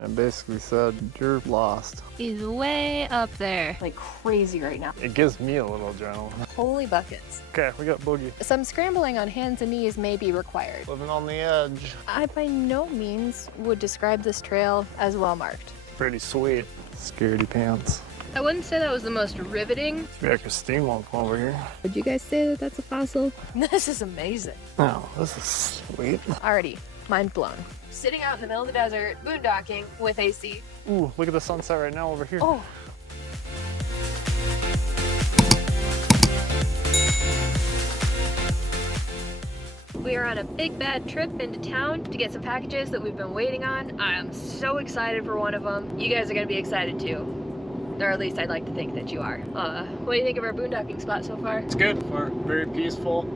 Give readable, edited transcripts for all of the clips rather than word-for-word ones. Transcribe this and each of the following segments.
and basically said, "You're lost." He's way up there. Like crazy right now. It gives me a little adrenaline. Holy buckets. Okay, we got Boogie. Some scrambling on hands and knees may be required. Living on the edge. I by no means would describe this trail as well marked. Pretty sweet. Scaredy pants. I wouldn't say that was the most riveting. Should be like a steam lump over here. Would you guys say that that's a fossil? This is amazing. Oh, this is sweet. Already, mind blown. Sitting out in the middle of the desert, boondocking with AC. Ooh, look at the sunset right now over here. Oh. We are on a big bad trip into town to get some packages that we've been waiting on. I am so excited for one of them. You guys are gonna be excited too. Or at least I'd like to think that you are. What do you think of our boondocking spot so far? It's good. We're very peaceful.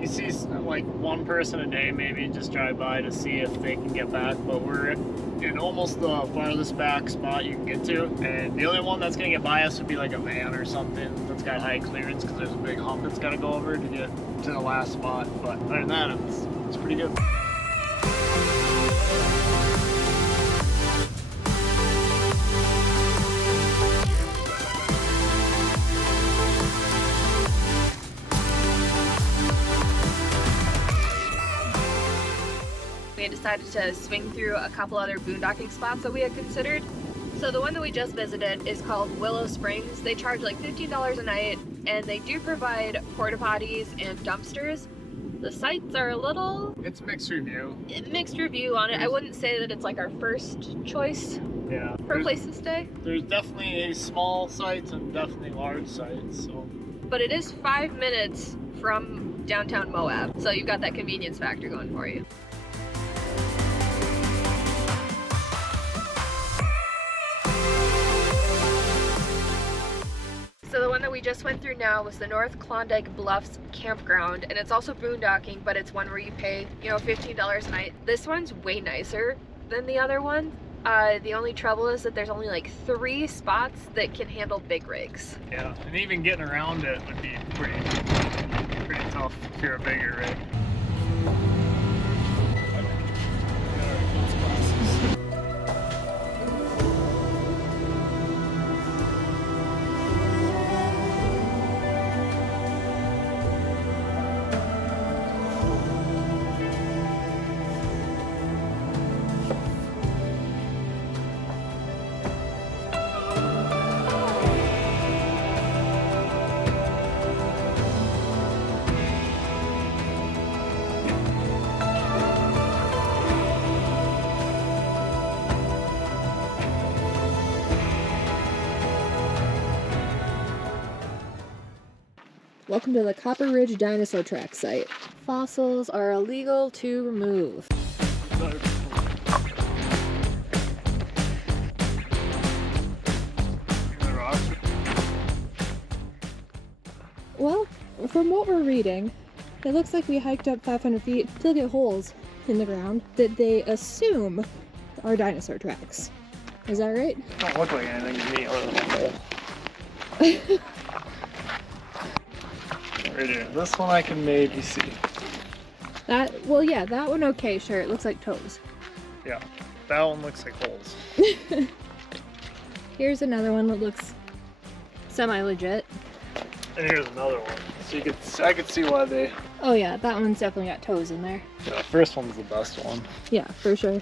You see like one person a day maybe just drive by to see if they can get back, but we're in almost the farthest back spot you can get to, and the only one that's gonna get by us would be like a van or something that's got high clearance because there's a big hump that's got to go over to get to the last spot. But other than that, it's pretty good. We had decided to swing through a couple other boondocking spots that we had considered. So the one that we just visited is called Willow Springs. They charge like $15 a night, and they do provide porta potties and dumpsters. The sites are a little It's mixed review. mixed review on it. I wouldn't say that it's like our first choice Yeah. for place to stay, There's definitely a small sites and definitely large sites. So but it is 5 minutes from downtown Moab, so you've got that convenience factor going for you. So the one that we just went through now was the North Klondike Bluffs campground, and it's also boondocking, but it's one where you pay, $15 a night. This one's way nicer than the other one. The only trouble is that there's only like 3 spots that can handle big rigs. yeah, and even getting around it would be pretty tough if you're a bigger rig. Welcome to the Copper Ridge Dinosaur Track site. Fossils are illegal to remove. Well, from what we're reading, it looks like we hiked up 500 feet to look at holes in the ground that they assume are dinosaur tracks. Is that right? Don't look like anything to me other than a hole. Right here. This one I can maybe see. That one okay, sure. It looks like toes. Yeah, that one looks like holes. Here's another one that looks semi-legit. And here's another one. So I could see why they. Oh yeah, that one's definitely got toes in there. Yeah, the first one's the best one. Yeah, for sure.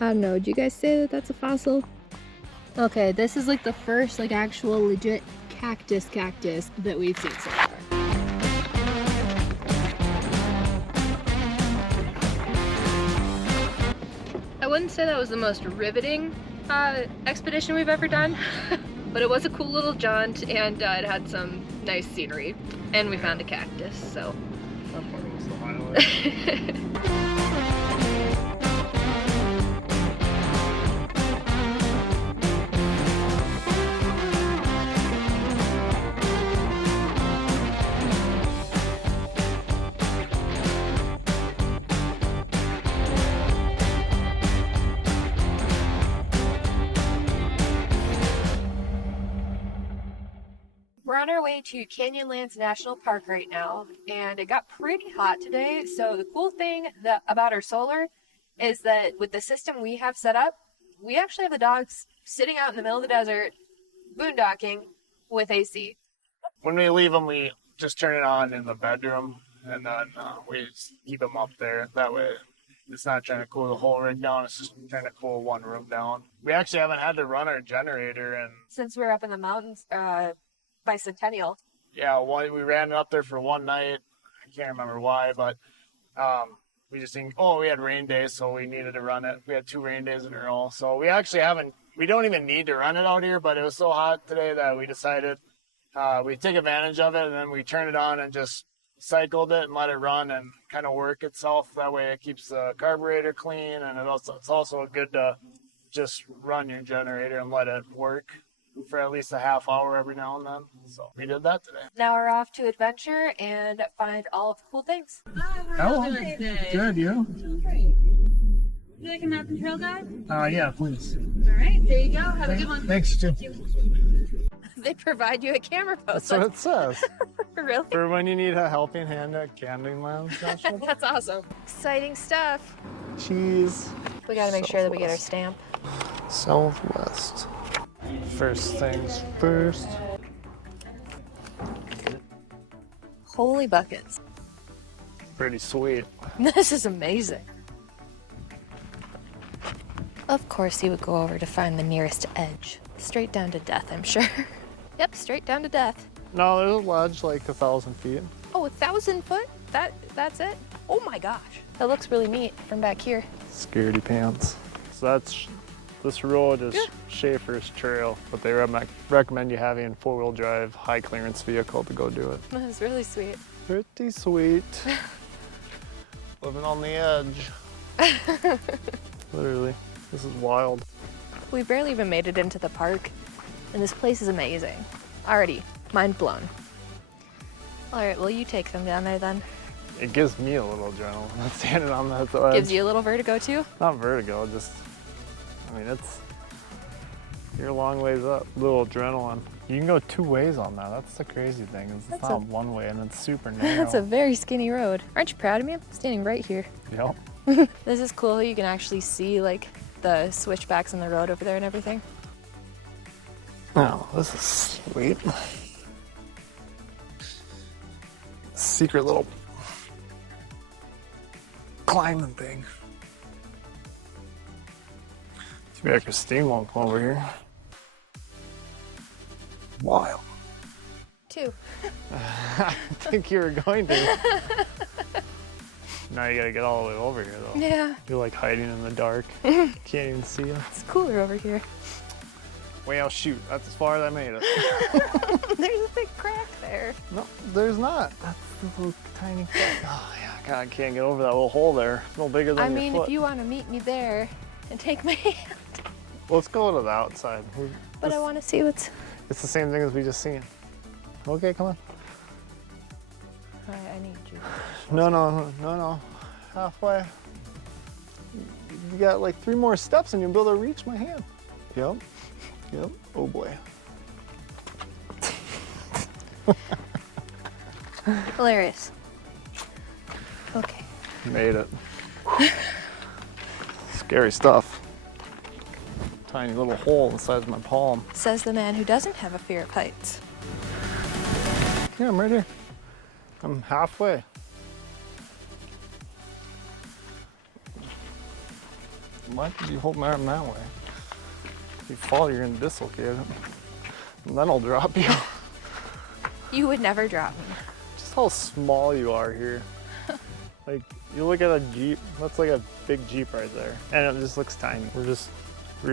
I don't know, would you guys say that that's a fossil? Okay, this is like the first like actual legit cactus that we've seen so far. I wouldn't say that was the most riveting expedition we've ever done, but it was a cool little jaunt, and it had some nice scenery, and we found a cactus, so. That part was the highlight. We're on our way to Canyonlands National Park right now, and it got pretty hot today. So the cool thing about our solar is that with the system we have set up, we actually have the dogs sitting out in the middle of the desert, boondocking with AC. When we leave them, we just turn it on in the bedroom, and then we just keep them up there. That way, it's not trying to cool the whole rig down. It's just trying to cool one room down. We actually haven't had to run our generator, and Since we're up in the mountains by Centennial. yeah, we ran it up there for one night. I can't remember why, but we just think, we had rain days, so we needed to run it. We had 2 rain days in a row, so we actually we don't even need to run it out here, but it was so hot today that we decided we'd take advantage of it, and then we turned it on and just cycled it and let it run and kind of work itself. That way it keeps the carburetor clean, and it's also good to just run your generator and let it work for at least a half hour every now and then. So we did that today. Now we're off to adventure and find all of the cool things. Hello. Good, you? Great. Would you like a map and trail guide? Yeah, please. All right, there you go. Have a good one. Thanks, too. They provide you a camera post. That's what it says. Really? For when you need a helping hand at Canyonlands National Park. That's awesome. Exciting stuff. Cheese. We gotta make sure that we get our stamp. Southwest. First things first. Holy buckets. Pretty sweet. This is amazing. Of course you would go over to find the nearest edge. Straight down to death, I'm sure. Yep, straight down to death. No, there's a ledge like 1,000 feet. Oh, 1,000 foot? That's it? Oh my gosh. That looks really neat from back here. Scaredy pants. So this road is Schaefer's Trail, but they recommend you having a 4-wheel drive, high clearance vehicle to go do it. That is really sweet. Pretty sweet. Living on the edge. Literally. This is wild. We barely even made it into the park, and this place is amazing. Already, mind blown. All right, well, you take them down there then. It gives me a little adrenaline standing on that edge. Gives you a little vertigo too? Not vertigo, you're a long ways up. Little adrenaline. You can go 2 ways on that. That's the crazy thing. It's not one way, and it's super narrow. That's a very skinny road. Aren't you proud of me? I'm standing right here. Yep. This is cool. You can actually see like the switchbacks in the road over there and everything. Oh, this is sweet. Secret little climbing thing. Too bad Christine won't come over here. Wild. 2. I think you were going to. Now you gotta get all the way over here though. Yeah, You're like hiding in the dark. Can't even see you. it's cooler over here. Well, shoot, that's as far as I made it. There's a big crack there. No, there's not. That's the little tiny crack. Oh yeah, God, I can't get over that little hole there. It's no bigger than I your mean, foot. if you want to meet me there and take my hand. Let's go to the outside. But I want to see what's... It's the same thing as we just seen. Okay, come on. I need you. No. Halfway. You got like 3 more steps and you'll be able to reach my hand. Yep. Oh boy. Hilarious. Okay. Made it. Scary stuff. Tiny little hole inside my palm. Says the man who doesn't have a fear of heights. Yeah, I'm right here. I'm halfway. Why did you hold my arm that way? If you fall, you're gonna dislocate it. And then I'll drop you. You would never drop me. Just how small you are here. Like, you look at a Jeep, that's like a big Jeep right there. And it just looks tiny. We're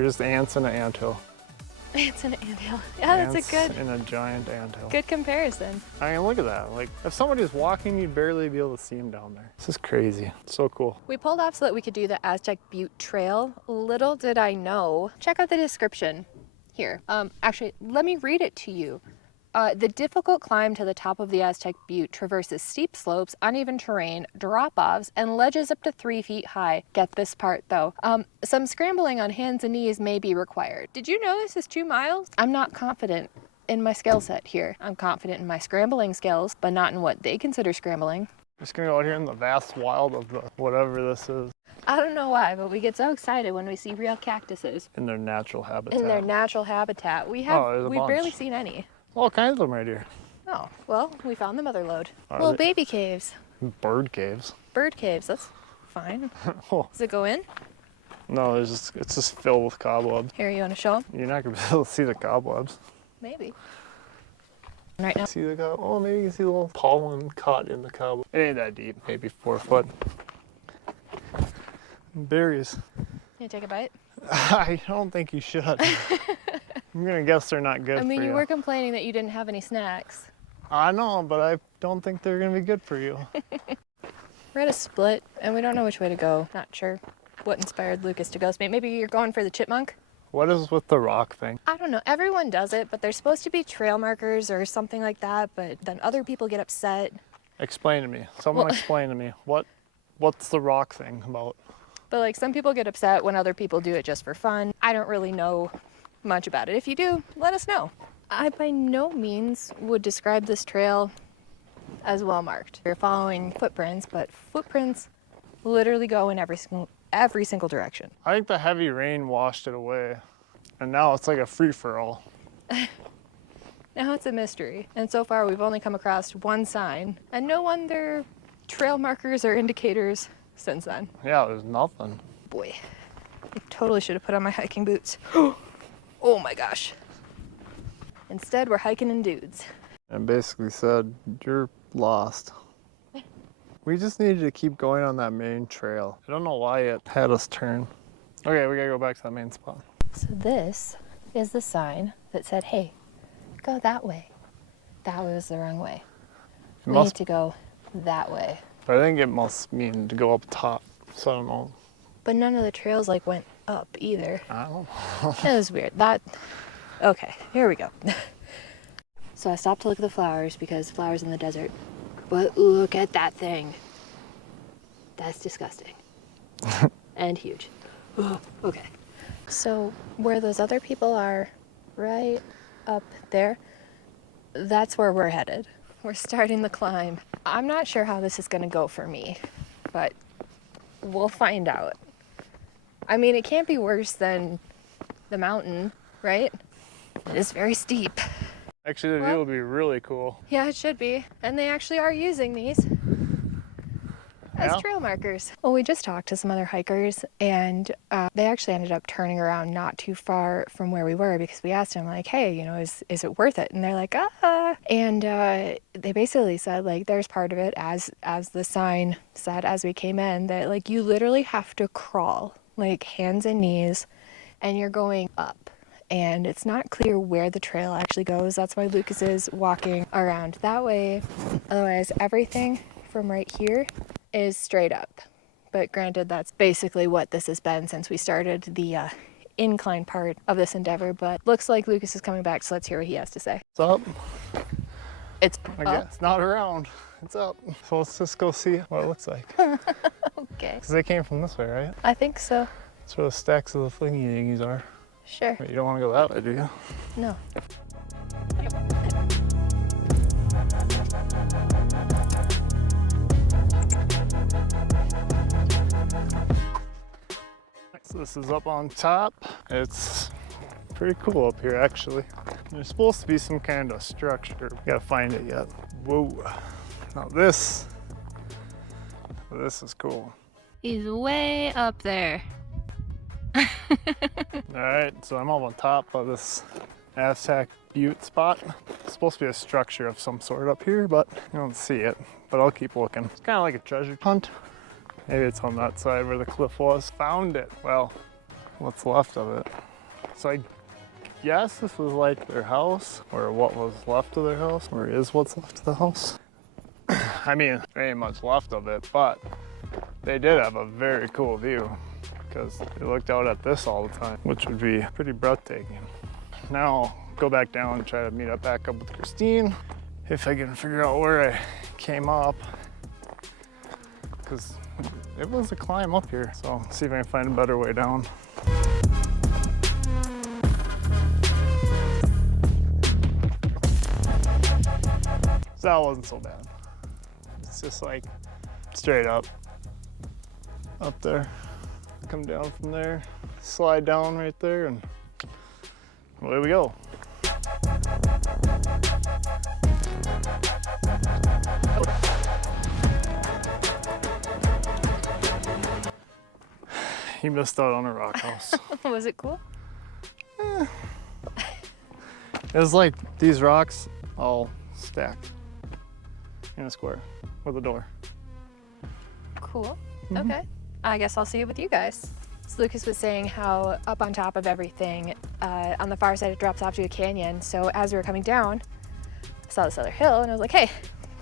just ants in an anthill. It's an anthill. Yeah, that's a Ants in a giant anthill. good comparison. I mean, look at that. Like, if somebody was walking, you'd barely be able to see them down there. This is crazy. So cool. We pulled off so that we could do the Aztec Butte Trail. Little did I know. Check out the description here. Actually, let me read it to you. The difficult climb to the top of the Aztec Butte traverses steep slopes, uneven terrain, drop-offs, and ledges up to 3 feet high. Get this part though. Some scrambling on hands and knees may be required. Did you know this is 2 miles? I'm not confident in my skill set here. I'm confident in my scrambling skills, but not in what they consider scrambling. Just gonna go out here in the vast wild of the whatever this is. I don't know why, but we get so excited when we see real cactuses In their natural habitat. in their natural habitat. there's a We've bunch. barely seen any. All kinds of them right here. Oh, well, we found the mother lode. Are Little they- baby caves. Bird caves. Bird caves, that's fine. Oh, Does it go in? no, it's just filled with cobwebs. Here, you want to show them? You're not gonna be able to see the cobwebs. Maybe. Right now. See the cob? Oh, maybe you can see the little pollen caught in the cobweb. It ain't that deep, maybe 4 foot. Berries. You take a bite? I don't think you should. I'm gonna guess they're not good I mean, for you you. were complaining that you didn't have any snacks. I know, but I don't think they're gonna be good for you. We're at a split, and we don't know which way to go. Not sure what inspired Lucas to go. So maybe you're going for the chipmunk? What is with the rock thing? I don't know. Everyone does it, but there's supposed to be trail markers or something like that, but then other people get upset. Explain to me. Someone Well- explain to me. What's the rock thing about? But like some people get upset when other people do it just for fun. I don't really know much about it. If you do, let us know. I by no means would describe this trail as well marked. You're following footprints, but footprints literally go in every single direction. I think the heavy rain washed it away, and now it's like a free-for-all. Now it's a mystery. And so far we've only come across one sign and no other trail markers or indicators since then. Yeah, there's nothing. Boy, I totally should have put on my hiking boots. Oh my gosh. Instead, we're hiking in dudes. And basically said, you're lost. We just needed to keep going on that main trail. I don't know why it had us turn. Okay, we gotta go back to that main spot. So this is the sign that said, hey, go that way. That was the wrong way. It We need must, to go that way. I think it must mean to go up top. So I don't know. But none of the trails like went up either. I don't know. That was weird. Okay, here we go. So I stopped to look at the flowers because flowers in the desert. But look at that thing. That's disgusting. And huge. Oh, okay. So where those other people are, right up there, that's where we're headed. We're starting the climb. I'm not sure how this is gonna go for me, but we'll find out. I mean, it can't be worse than the mountain, right? It is very steep. Actually, the Well- view would be really cool. Yeah, it should be. And they actually are using these as Yeah? trail markers. Well, we just talked to some other hikers, and they actually ended up turning around not too far from where we were because we asked them, like, hey, you know, is it worth it? And they're like, ah. And they basically said, like, there's part of it, as the sign said as we came in, that, like, you literally have to crawl, like, hands and knees, and you're going up. And it's not clear where the trail actually goes. That's why Lucas is walking around that way. Otherwise, everything from right here is straight up. But granted, that's basically what this has been since we started the incline part of this endeavor. But looks like Lucas is coming back, so let's hear what he has to say. It's up. It's I up. guess it's not around. It's up. So let's just go see what it looks like. Okay. Because they came from this way, right? I think so. That's where the stacks of the thingy dingies are. Sure. Wait, you don't want to go that way, do you? No. So this is up on top. It's pretty cool up here, actually. There's supposed to be some kind of structure. We gotta find it yet. Whoa. Now this is cool. He's way up there. All right, so I'm up on top of this Aztec Butte spot. It's supposed to be a structure of some sort up here, but I don't see it. But I'll keep looking. It's kind of like a treasure hunt. Maybe it's on that side where the cliff was. Found it. Well, what's left of it. So I guess this was like their house, or what was left of their house, or is what's left of the house. I mean, there ain't much left of it, but they did have a very cool view because they looked out at this all the time, which would be pretty breathtaking. Now I'll go back down and try to meet up back up with Christine if I can figure out where I came up, because it was a climb up here. So see if I can find a better way down. That wasn't so bad. It's just like straight up there. Come down from there, slide down right there, and away we go. You missed out on a rock house. Was it cool? It was like these rocks all stacked in a square with a door. Cool. Okay. I guess I'll see it with you guys. So Lucas was saying how up on top of everything, on the far side it drops off to a canyon. So as we were coming down, I saw this other hill and I was like, hey,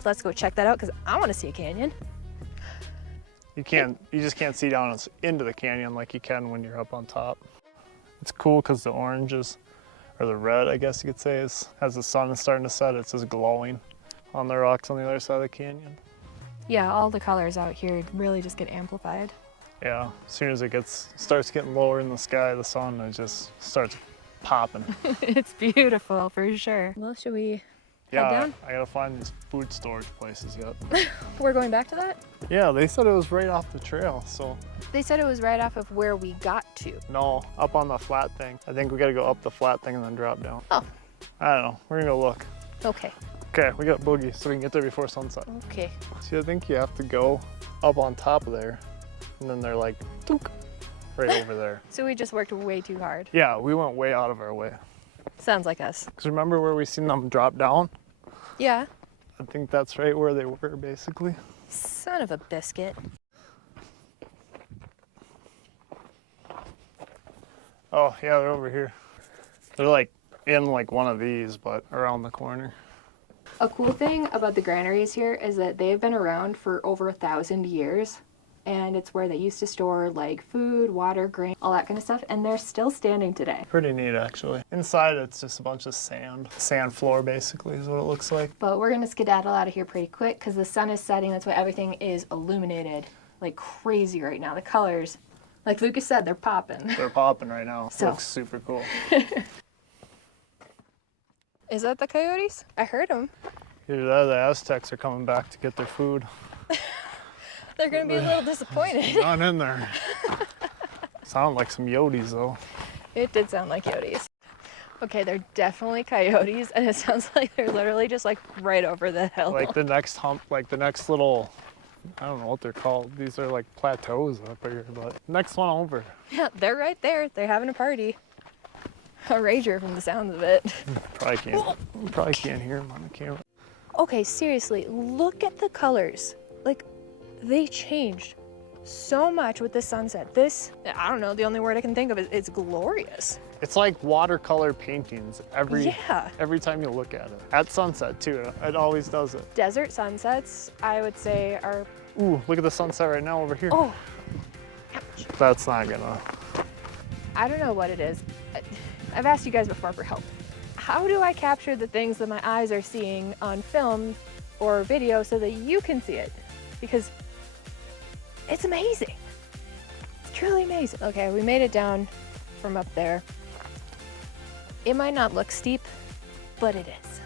let's go check that out because I want to see a canyon. You just can't see down into the canyon like you can when you're up on top. It's cool because the oranges, or the red, I guess you could say, as the sun is starting to set, it's just glowing on the rocks on the other side of the canyon. Yeah, all the colors out here really just get amplified. Yeah, as soon as it starts getting lower in the sky, the sun, it just starts popping. It's beautiful for sure. Well, should we head down? I gotta find these food storage places yet. We're going back to that? Yeah, they said it was right off the trail, so. They said it was right off of where we got to. No, up on the flat thing. I think we gotta go up the flat thing and then drop down. Oh. I don't know, we're gonna go look. Okay. Okay, we got boogie, so we can get there before sunset. Okay. See, I think you have to go up on top of there, and then they're like, took, right over there. So we just worked way too hard. Yeah, we went way out of our way. Sounds like us. Because remember where we seen them drop down? Yeah. I think that's right where they were, basically. Son of a biscuit. Oh, yeah, they're over here. They're like in like one of these, but around the corner. A cool thing about the granaries here is that they've been around for over 1,000 years. And it's where they used to store like food, water, grain, all that kind of stuff. And they're still standing today. Pretty neat, actually. Inside, it's just a bunch of sand. Sand floor, basically, is what it looks like. But we're gonna skedaddle out of here pretty quick because the sun is setting. That's why everything is illuminated like crazy right now. The colors, like Lucas said, they're popping. They're popping right now. So. It looks super cool. Is that the coyotes? I heard them. Either that or the Aztecs are coming back to get their food. They're gonna be a little disappointed. Not in there. Sound like some Yotes, though. It did sound like coyotes. Okay, they're definitely coyotes, and it sounds like they're literally just like right over the hill. Like the next hump, like the next little, I don't know what they're called. These are like plateaus up here, but next one over. Yeah, they're right there. They're having a party. A rager from the sounds of it. Probably can't hear them on the camera. Okay, seriously, look at the colors. Like, they changed so much with the sunset. This, I don't know, the only word I can think of is it's glorious. It's like watercolor paintings every time you look at it. At sunset too, it always does it. Desert sunsets, I would say, are... Ooh, look at the sunset right now over here. Oh, ouch. That's not gonna... I don't know what it is. I've asked you guys before for help. How do I capture the things that my eyes are seeing on film or video so that you can see it? Because it's amazing. It's truly amazing. Okay, we made it down from up there. It might not look steep, but it is.